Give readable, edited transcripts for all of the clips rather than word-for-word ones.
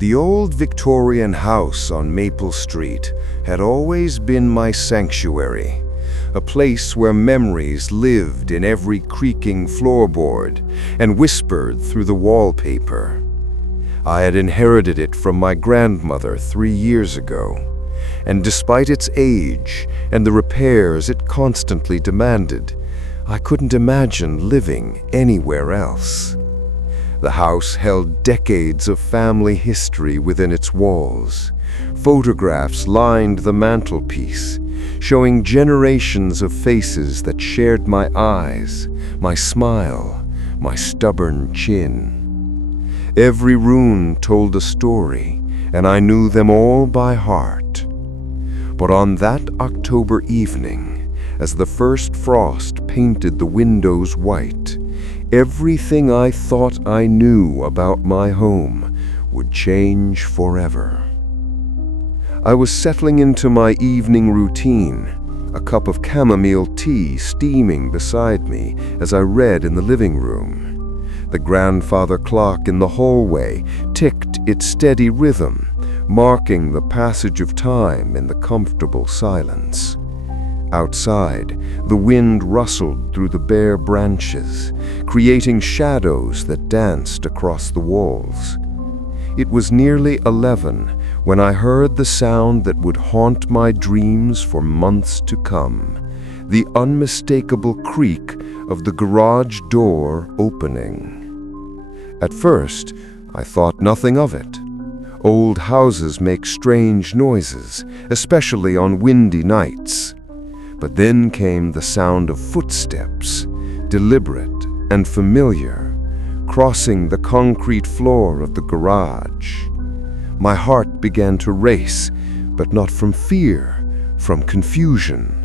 The old Victorian house on Maple Street had always been my sanctuary, a place where memories lived in every creaking floorboard and whispered through the wallpaper. I had inherited it from my grandmother 3 years ago, and despite its age and the repairs it constantly demanded, I couldn't imagine living anywhere else. The house held decades of family history within its walls. Photographs lined the mantelpiece, showing generations of faces that shared my eyes, my smile, my stubborn chin. Every room told a story, and I knew them all by heart. But on that October evening, as the first frost painted the windows white, everything I thought I knew about my home would change forever. I was settling into my evening routine, a cup of chamomile tea steaming beside me as I read in the living room. The grandfather clock in the hallway ticked its steady rhythm, marking the passage of time in the comfortable silence. Outside, the wind rustled through the bare branches, creating shadows that danced across the walls. It was nearly 11 when I heard the sound that would haunt my dreams for months to come, the unmistakable creak of the garage door opening. At first, I thought nothing of it. Old houses make strange noises, especially on windy nights. But then came the sound of footsteps, deliberate and familiar, crossing the concrete floor of the garage. My heart began to race, but not from fear, from confusion.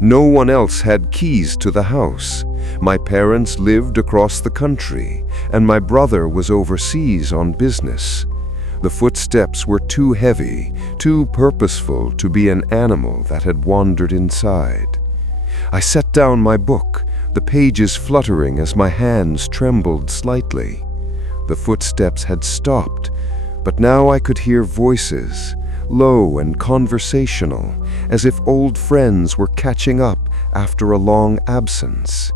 No one else had keys to the house. My parents lived across the country, and my brother was overseas on business. The footsteps were too heavy, too purposeful to be an animal that had wandered inside. I set down my book, the pages fluttering as my hands trembled slightly. The footsteps had stopped, but now I could hear voices, low and conversational, as if old friends were catching up after a long absence.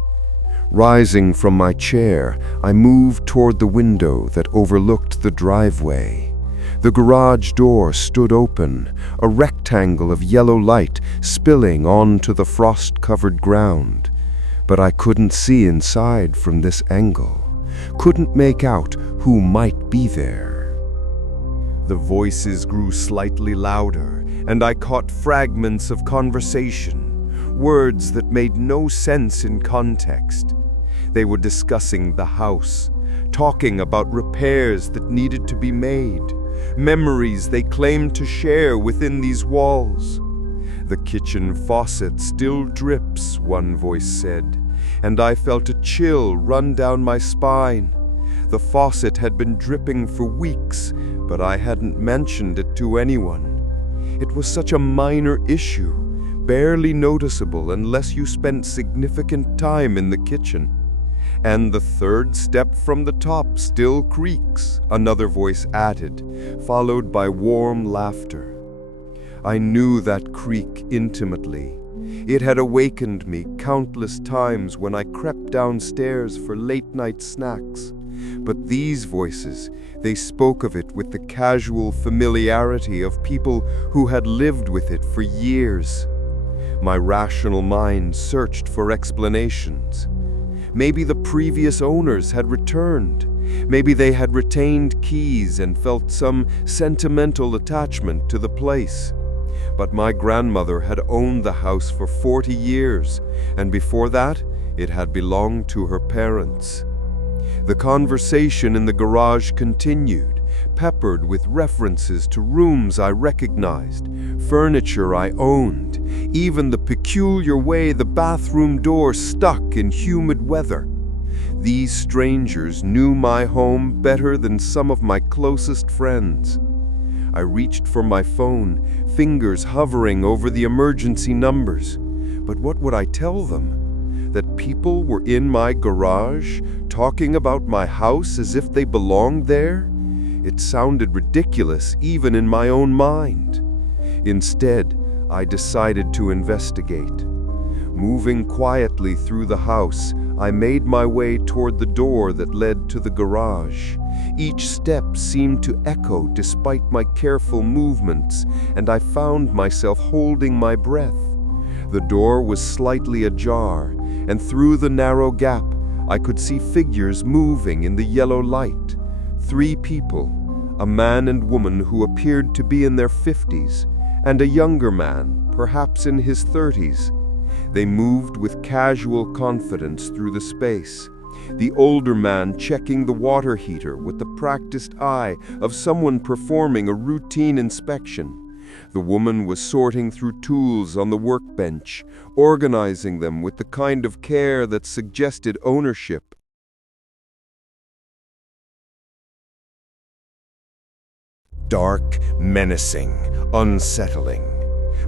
Rising from my chair, I moved toward the window that overlooked the driveway. The garage door stood open, a rectangle of yellow light spilling onto the frost-covered ground. But I couldn't see inside from this angle, couldn't make out who might be there. The voices grew slightly louder, and I caught fragments of conversation, words that made no sense in context. They were discussing the house, talking about repairs that needed to be made, memories they claimed to share within these walls. "The kitchen faucet still drips," one voice said, and I felt a chill run down my spine. The faucet had been dripping for weeks, but I hadn't mentioned it to anyone. It was such a minor issue, barely noticeable unless you spent significant time in the kitchen. "And the third step from the top still creaks," another voice added, followed by warm laughter. I knew that creak intimately. It had awakened me countless times when I crept downstairs for late-night snacks. But these voices, they spoke of it with the casual familiarity of people who had lived with it for years. My rational mind searched for explanations. Maybe the previous owners had returned. Maybe they had retained keys and felt some sentimental attachment to the place. But my grandmother had owned the house for 40 years, and before that, it had belonged to her parents. The conversation in the garage continued, peppered with references to rooms I recognized, furniture I owned, even the peculiar way the bathroom door stuck in humid weather. These strangers knew my home better than some of my closest friends. I reached for my phone, fingers hovering over the emergency numbers. But what would I tell them? That people were in my garage, talking about my house as if they belonged there? It sounded ridiculous even in my own mind. Instead, I decided to investigate. Moving quietly through the house, I made my way toward the door that led to the garage. Each step seemed to echo despite my careful movements, and I found myself holding my breath. The door was slightly ajar, and through the narrow gap, I could see figures moving in the yellow light. 3 people, a man and woman who appeared to be in their 50s, and a younger man, perhaps in his 30s. They moved with casual confidence through the space, the older man checking the water heater with the practiced eye of someone performing a routine inspection. The woman was sorting through tools on the workbench, organizing them with the kind of care that suggested ownership. Dark, menacing, unsettling.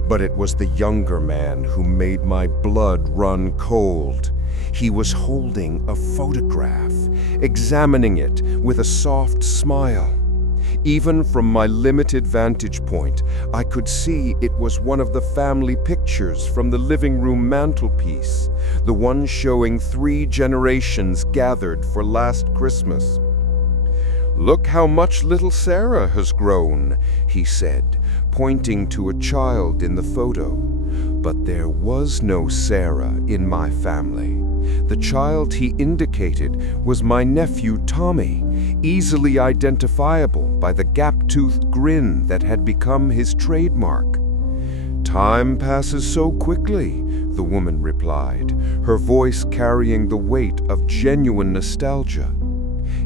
But it was the younger man who made my blood run cold. He was holding a photograph, examining it with a soft smile. Even from my limited vantage point, I could see it was one of the family pictures from the living room mantelpiece, the one showing 3 generations gathered for last Christmas. "Look how much little Sarah has grown," he said, pointing to a child in the photo. But there was no Sarah in my family. The child he indicated was my nephew Tommy, easily identifiable by the gap-toothed grin that had become his trademark. "Time passes so quickly," the woman replied, her voice carrying the weight of genuine nostalgia.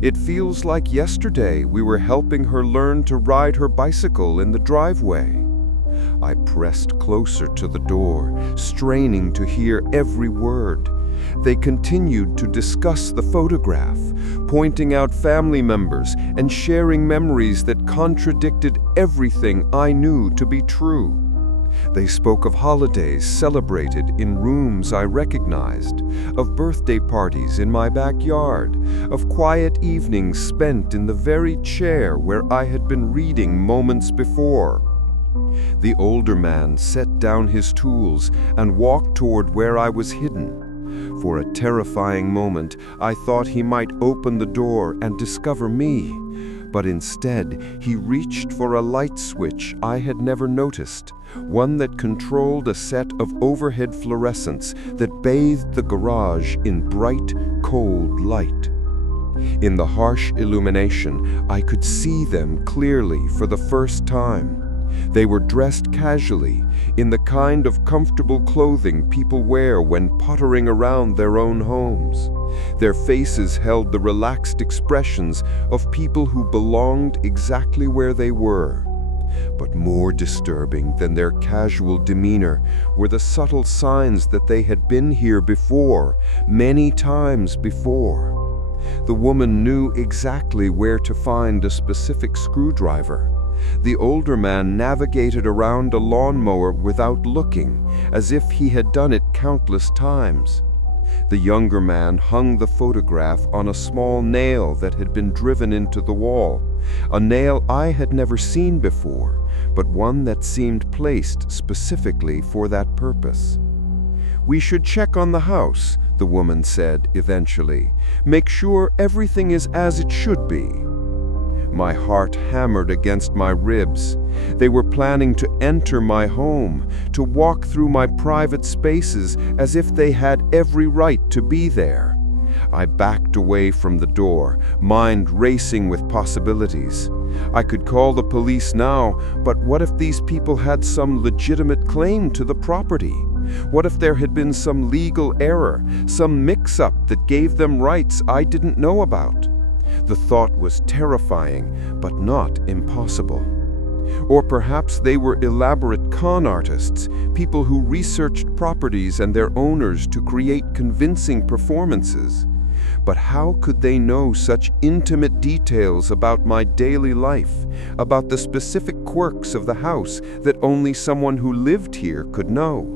"It feels like yesterday we were helping her learn to ride her bicycle in the driveway." I pressed closer to the door, straining to hear every word. They continued to discuss the photograph, pointing out family members and sharing memories that contradicted everything I knew to be true. They spoke of holidays celebrated in rooms I recognized, of birthday parties in my backyard, of quiet evenings spent in the very chair where I had been reading moments before. The older man set down his tools and walked toward where I was hidden. For a terrifying moment, I thought he might open the door and discover me. But instead, he reached for a light switch I had never noticed, one that controlled a set of overhead fluorescents that bathed the garage in bright, cold light. In the harsh illumination, I could see them clearly for the first time. They were dressed casually, in the kind of comfortable clothing people wear when pottering around their own homes. Their faces held the relaxed expressions of people who belonged exactly where they were. But more disturbing than their casual demeanor were the subtle signs that they had been here before, many times before. The woman knew exactly where to find a specific screwdriver. The older man navigated around a lawnmower without looking, as if he had done it countless times. The younger man hung the photograph on a small nail that had been driven into the wall, a nail I had never seen before, but one that seemed placed specifically for that purpose. "We should check on the house," the woman said eventually. "Make sure everything is as it should be." My heart hammered against my ribs. They were planning to enter my home, to walk through my private spaces as if they had every right to be there. I backed away from the door, mind racing with possibilities. I could call the police now, but what if these people had some legitimate claim to the property? What if there had been some legal error, some mix-up that gave them rights I didn't know about? The thought was terrifying, but not impossible. Or perhaps they were elaborate con artists, people who researched properties and their owners to create convincing performances. But how could they know such intimate details about my daily life, about the specific quirks of the house that only someone who lived here could know?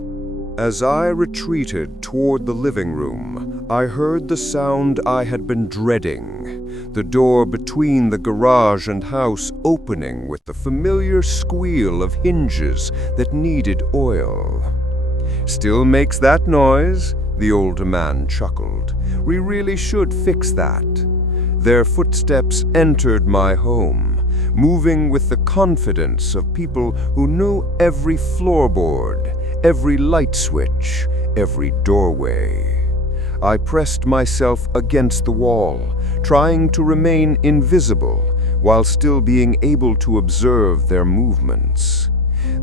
As I retreated toward the living room, I heard the sound I had been dreading, the door between the garage and house opening with the familiar squeal of hinges that needed oil. "Still makes that noise?" the older man chuckled. "We really should fix that." Their footsteps entered my home, moving with the confidence of people who knew every floorboard, every light switch, every doorway. I pressed myself against the wall, trying to remain invisible while still being able to observe their movements.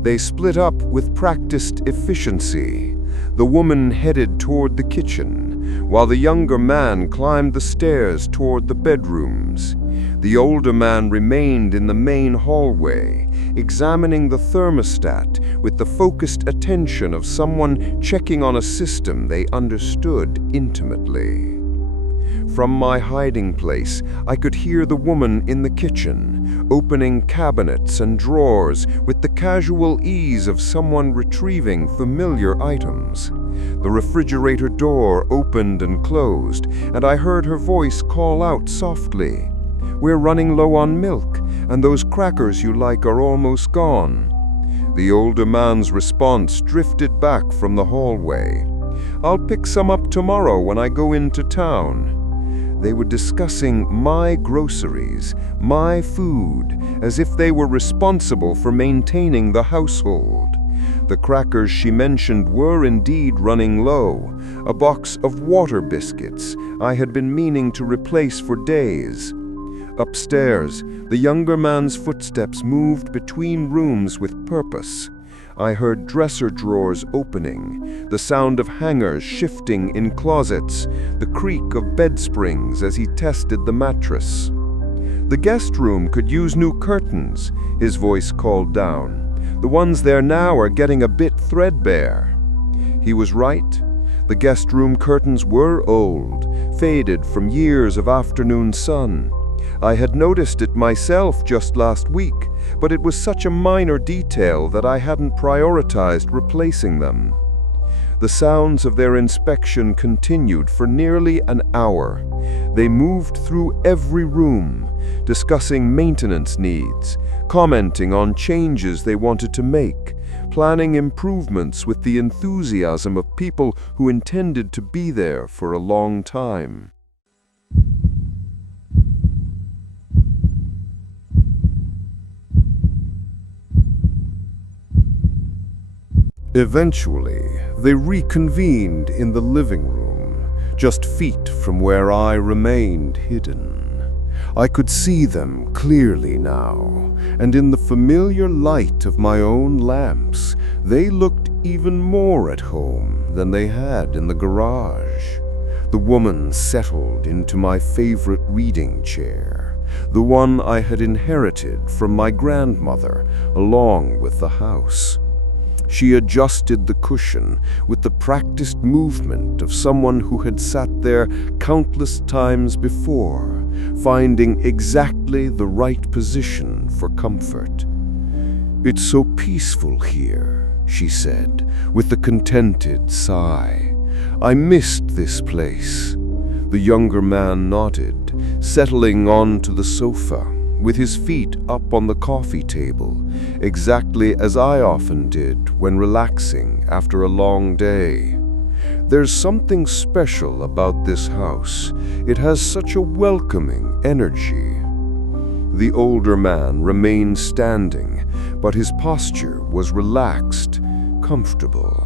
They split up with practiced efficiency. The woman headed toward the kitchen, while the younger man climbed the stairs toward the bedrooms. The older man remained in the main hallway, examining the thermostat with the focused attention of someone checking on a system they understood intimately. From my hiding place, I could hear the woman in the kitchen, opening cabinets and drawers with the casual ease of someone retrieving familiar items. The refrigerator door opened and closed, and I heard her voice call out softly, "We're running low on milk, and those crackers you like are almost gone." The older man's response drifted back from the hallway. "I'll pick some up tomorrow when I go into town." They were discussing my groceries, my food, as if they were responsible for maintaining the household. The crackers she mentioned were indeed running low, a box of water biscuits I had been meaning to replace for days. Upstairs, the younger man's footsteps moved between rooms with purpose. I heard dresser drawers opening, the sound of hangers shifting in closets, the creak of bed springs as he tested the mattress. "The guest room could use new curtains," his voice called down. "The ones there now are getting a bit threadbare." He was right. The guest room curtains were old, faded from years of afternoon sun. I had noticed it myself just last week, but it was such a minor detail that I hadn't prioritized replacing them. The sounds of their inspection continued for nearly an hour. They moved through every room, discussing maintenance needs, commenting on changes they wanted to make, planning improvements with the enthusiasm of people who intended to be there for a long time. Eventually, they reconvened in the living room, just feet from where I remained hidden. I could see them clearly now, and in the familiar light of my own lamps, they looked even more at home than they had in the garage. The woman settled into my favorite reading chair, the one I had inherited from my grandmother along with the house. She adjusted the cushion with the practiced movement of someone who had sat there countless times before, finding exactly the right position for comfort. "It's so peaceful here," she said, with a contented sigh. "I missed this place." The younger man nodded, settling onto the sofa, with his feet up on the coffee table, exactly as I often did when relaxing after a long day. "There's something special about this house. It has such a welcoming energy." The older man remained standing, but his posture was relaxed, comfortable.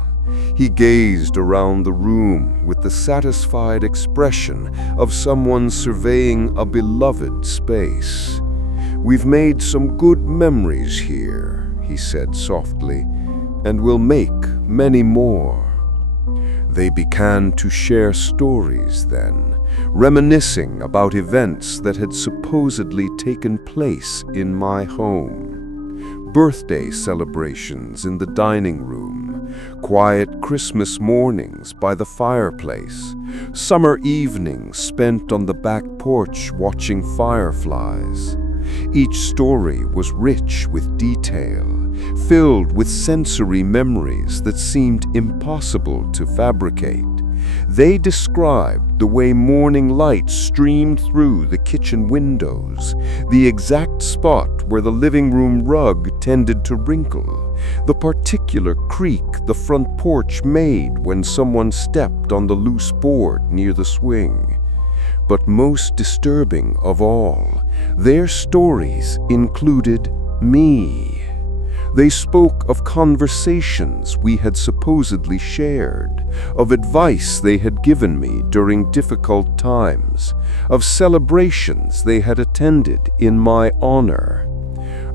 He gazed around the room with the satisfied expression of someone surveying a beloved space. "We've made some good memories here," he said softly, "and we'll make many more." They began to share stories then, reminiscing about events that had supposedly taken place in my home. Birthday celebrations in the dining room, quiet Christmas mornings by the fireplace, summer evenings spent on the back porch watching fireflies. Each story was rich with detail, filled with sensory memories that seemed impossible to fabricate. They described the way morning light streamed through the kitchen windows, the exact spot where the living room rug tended to wrinkle, the particular creak the front porch made when someone stepped on the loose board near the swing. But most disturbing of all, their stories included me. They spoke of conversations we had supposedly shared, of advice they had given me during difficult times, of celebrations they had attended in my honor.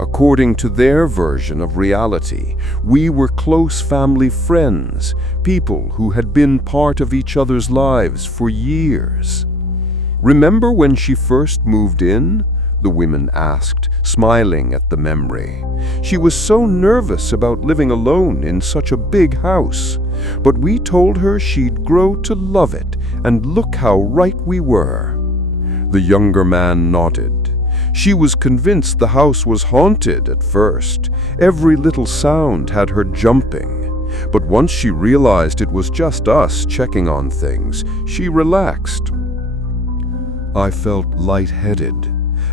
According to their version of reality, we were close family friends, people who had been part of each other's lives for years. "Remember when she first moved in?" the women asked, smiling at the memory. "She was so nervous about living alone in such a big house, but we told her she'd grow to love it, and look how right we were." The younger man nodded. "She was convinced the house was haunted at first. Every little sound had her jumping. But once she realized it was just us checking on things, she relaxed." I felt lightheaded.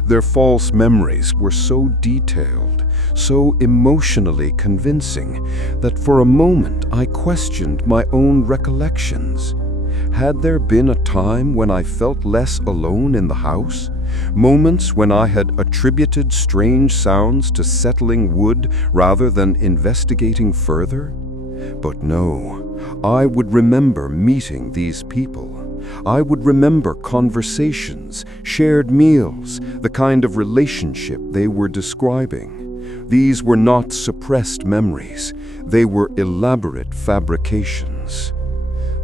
Their false memories were so detailed, so emotionally convincing, that for a moment I questioned my own recollections. Had there been a time when I felt less alone in the house? Moments when I had attributed strange sounds to settling wood rather than investigating further? But no, I would remember meeting these people. I would remember conversations, shared meals, the kind of relationship they were describing. These were not suppressed memories. They were elaborate fabrications.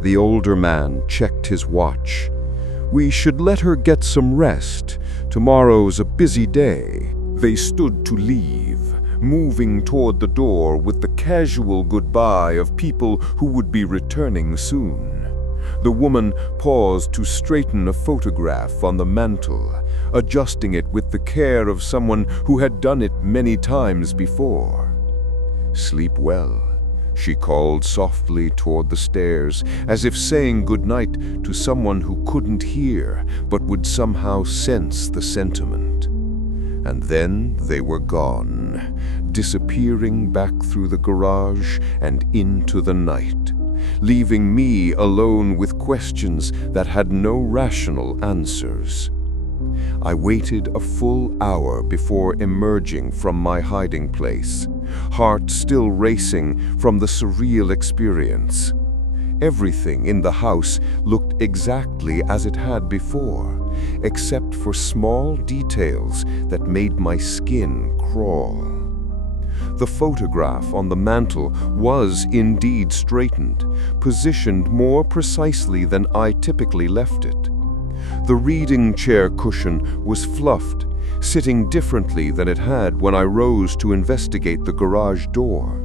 The older man checked his watch. "We should let her get some rest. Tomorrow's a busy day." They stood to leave, moving toward the door with the casual goodbye of people who would be returning soon. The woman paused to straighten a photograph on the mantel, adjusting it with the care of someone who had done it many times before. "Sleep well," she called softly toward the stairs, as if saying goodnight to someone who couldn't hear but would somehow sense the sentiment. And then they were gone, disappearing back through the garage and into the night, leaving me alone with questions that had no rational answers. I waited a full hour before emerging from my hiding place, heart still racing from the surreal experience. Everything in the house looked exactly as it had before, except for small details that made my skin crawl. The photograph on the mantel was indeed straightened, positioned more precisely than I typically left it. The reading chair cushion was fluffed, sitting differently than it had when I rose to investigate the garage door.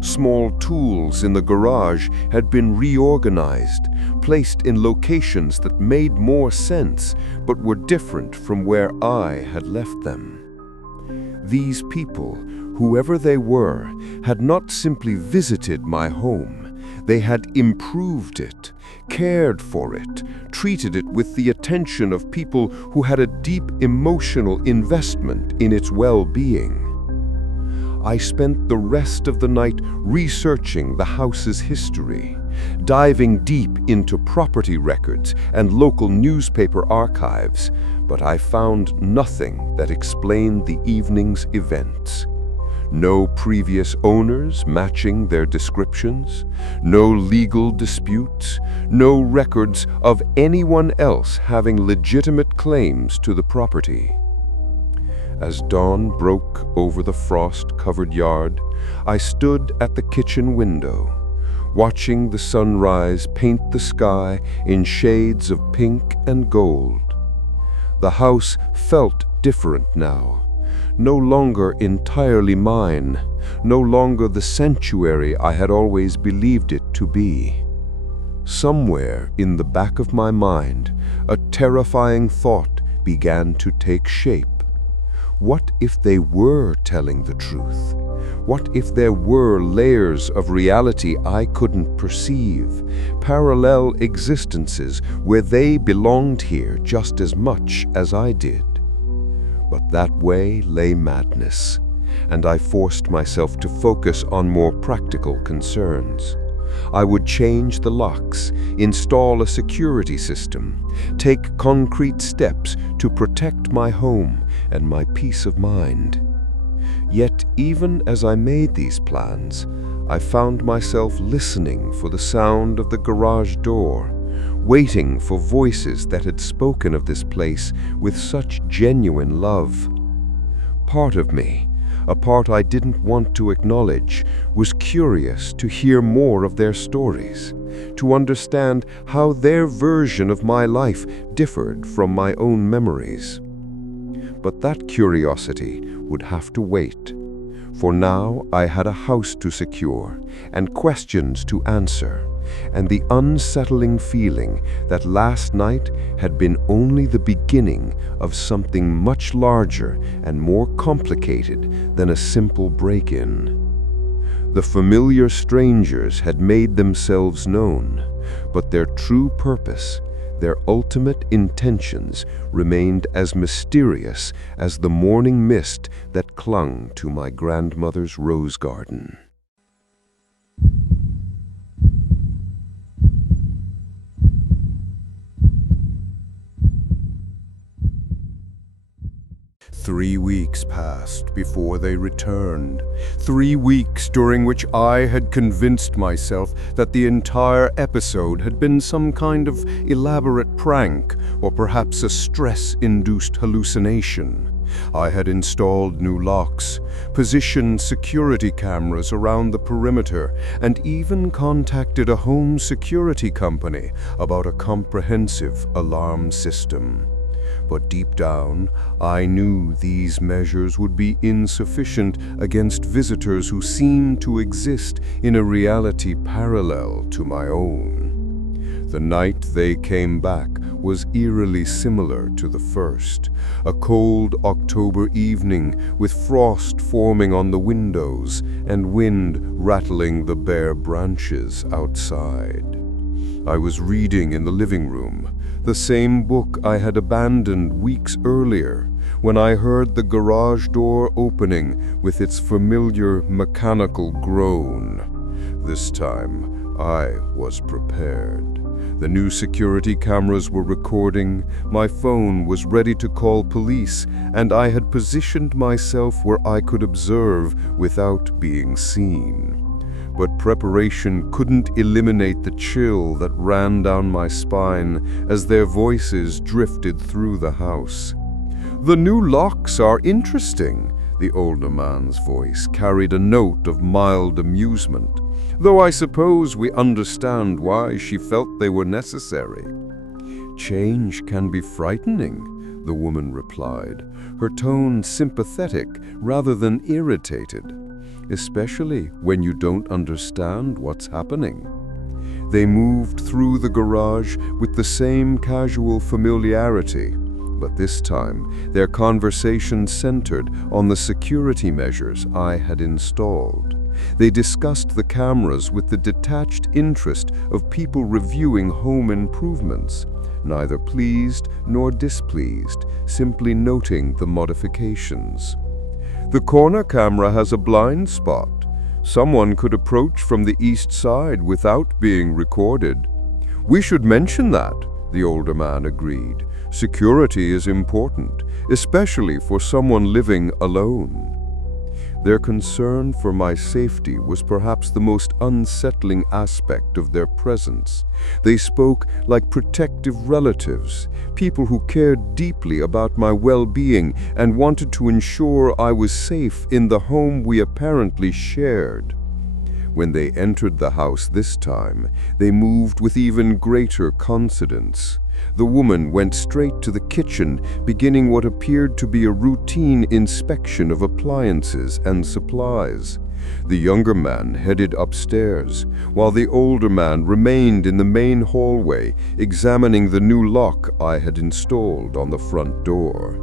Small tools in the garage had been reorganized, placed in locations that made more sense but were different from where I had left them. These people, whoever they were, had not simply visited my home. They had improved it, cared for it, treated it with the attention of people who had a deep emotional investment in its well-being. I spent the rest of the night researching the house's history, diving deep into property records and local newspaper archives, but I found nothing that explained the evening's events. No previous owners matching their descriptions, no legal disputes, no records of anyone else having legitimate claims to the property. As dawn broke over the frost-covered yard, I stood at the kitchen window, watching the sunrise paint the sky in shades of pink and gold. The house felt different now. No longer entirely mine, no longer the sanctuary I had always believed it to be. Somewhere in the back of my mind, a terrifying thought began to take shape. What if they were telling the truth? What if there were layers of reality I couldn't perceive, parallel existences where they belonged here just as much as I did? But that way lay madness, and I forced myself to focus on more practical concerns. I would change the locks, install a security system, take concrete steps to protect my home and my peace of mind. Yet, even as I made these plans, I found myself listening for the sound of the garage door, waiting for voices that had spoken of this place with such genuine love. Part of me, a part I didn't want to acknowledge, was curious to hear more of their stories, to understand how their version of my life differed from my own memories. But that curiosity would have to wait, for now I had a house to secure and questions to answer, and the unsettling feeling that last night had been only the beginning of something much larger and more complicated than a simple break-in. The familiar strangers had made themselves known, but their true purpose, their ultimate intentions, remained as mysterious as the morning mist that clung to my grandmother's rose garden. Three weeks passed before they returned. 3 weeks during which I had convinced myself that the entire episode had been some kind of elaborate prank, or perhaps a stress-induced hallucination. I had installed new locks, positioned security cameras around the perimeter, and even contacted a home security company about a comprehensive alarm system. But deep down, I knew these measures would be insufficient against visitors who seemed to exist in a reality parallel to my own. The night they came back was eerily similar to the first, a cold October evening with frost forming on the windows and wind rattling the bare branches outside. I was reading in the living room, the same book I had abandoned weeks earlier, when I heard the garage door opening with its familiar mechanical groan. This time, I was prepared. The new security cameras were recording, my phone was ready to call police, and I had positioned myself where I could observe without being seen. But preparation couldn't eliminate the chill that ran down my spine as their voices drifted through the house. "The new locks are interesting," the older man's voice carried a note of mild amusement, though I suppose we understand why she felt they were necessary. "Change can be frightening," the woman replied, her tone sympathetic rather than irritated, "especially when you don't understand what's happening." They moved through the garage with the same casual familiarity, but this time their conversation centered on the security measures I had installed. They discussed the cameras with the detached interest of people reviewing home improvements, neither pleased nor displeased, simply noting the modifications. "The corner camera has a blind spot. Someone could approach from the east side without being recorded." "We should mention that," the older man agreed. "Security is important, especially for someone living alone." Their concern for my safety was perhaps the most unsettling aspect of their presence. They spoke like protective relatives, people who cared deeply about my well-being and wanted to ensure I was safe in the home we apparently shared. When they entered the house this time, they moved with even greater confidence. The woman went straight to the kitchen, beginning what appeared to be a routine inspection of appliances and supplies. The younger man headed upstairs, while the older man remained in the main hallway, examining the new lock I had installed on the front door.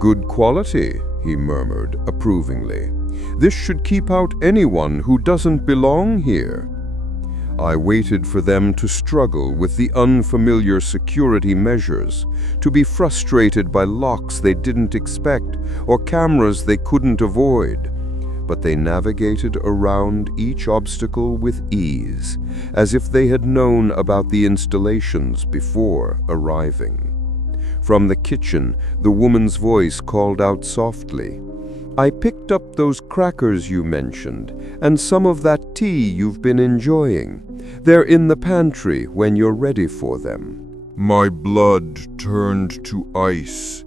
Good quality, he murmured approvingly. This should keep out anyone who doesn't belong here. I waited for them to struggle with the unfamiliar security measures, to be frustrated by locks they didn't expect or cameras they couldn't avoid. But they navigated around each obstacle with ease, as if they had known about the installations before arriving. From the kitchen, the woman's voice called out softly, "I picked up those crackers you mentioned, and some of that tea you've been enjoying. They're in the pantry when you're ready for them." My blood turned to ice.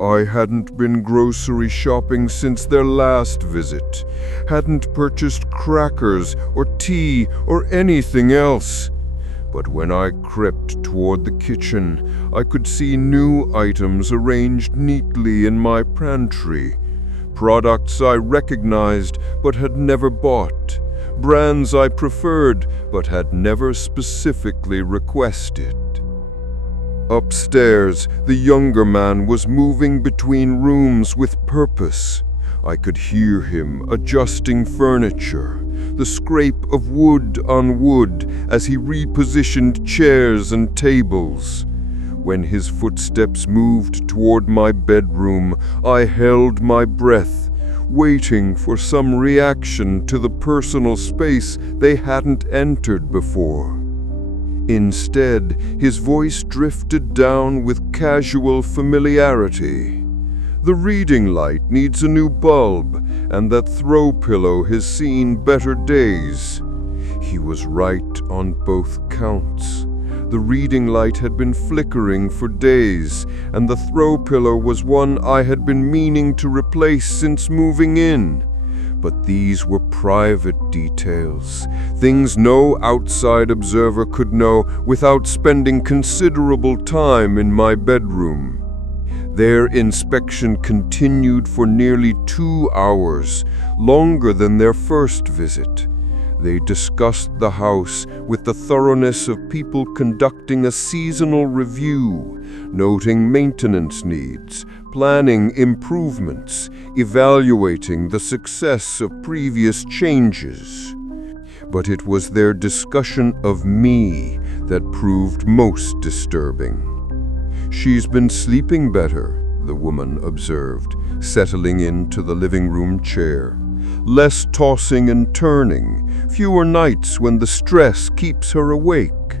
I hadn't been grocery shopping since their last visit, hadn't purchased crackers or tea or anything else. But when I crept toward the kitchen, I could see new items arranged neatly in my pantry. Products I recognized but had never bought. Brands I preferred but had never specifically requested. Upstairs, the younger man was moving between rooms with purpose. I could hear him adjusting furniture, the scrape of wood on wood as he repositioned chairs and tables. When his footsteps moved toward my bedroom, I held my breath, waiting for some reaction to the personal space they hadn't entered before. Instead, his voice drifted down with casual familiarity. "The reading light needs a new bulb, and that throw pillow has seen better days." He was right on both counts. The reading light had been flickering for days, and the throw pillow was one I had been meaning to replace since moving in. But these were private details, things no outside observer could know without spending considerable time in my bedroom. Their inspection continued for nearly 2 hours, longer than their first visit. They discussed the house with the thoroughness of people conducting a seasonal review, noting maintenance needs, planning improvements, evaluating the success of previous changes. But it was their discussion of me that proved most disturbing. "She's been sleeping better," the woman observed, settling into the living room chair. "Less tossing and turning, fewer nights when the stress keeps her awake."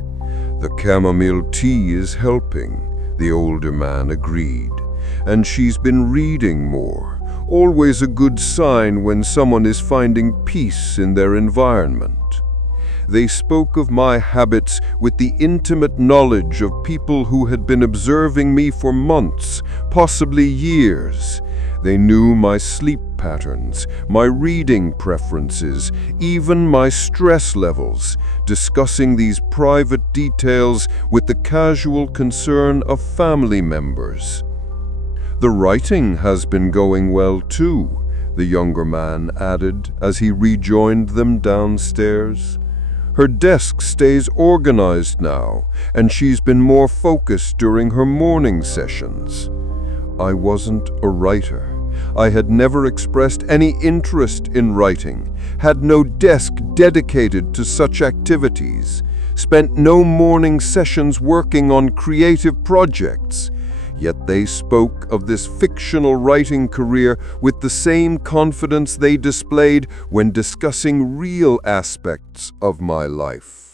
"The chamomile tea is helping," the older man agreed. "And she's been reading more, always a good sign when someone is finding peace in their environment." They spoke of my habits with the intimate knowledge of people who had been observing me for months, possibly years. They knew my sleep patterns, my reading preferences, even my stress levels, discussing these private details with the casual concern of family members. "The writing has been going well too," the younger man added as he rejoined them downstairs. "Her desk stays organized now, and she's been more focused during her morning sessions." I wasn't a writer. I had never expressed any interest in writing, had no desk dedicated to such activities, spent no morning sessions working on creative projects. Yet they spoke of this fictional writing career with the same confidence they displayed when discussing real aspects of my life.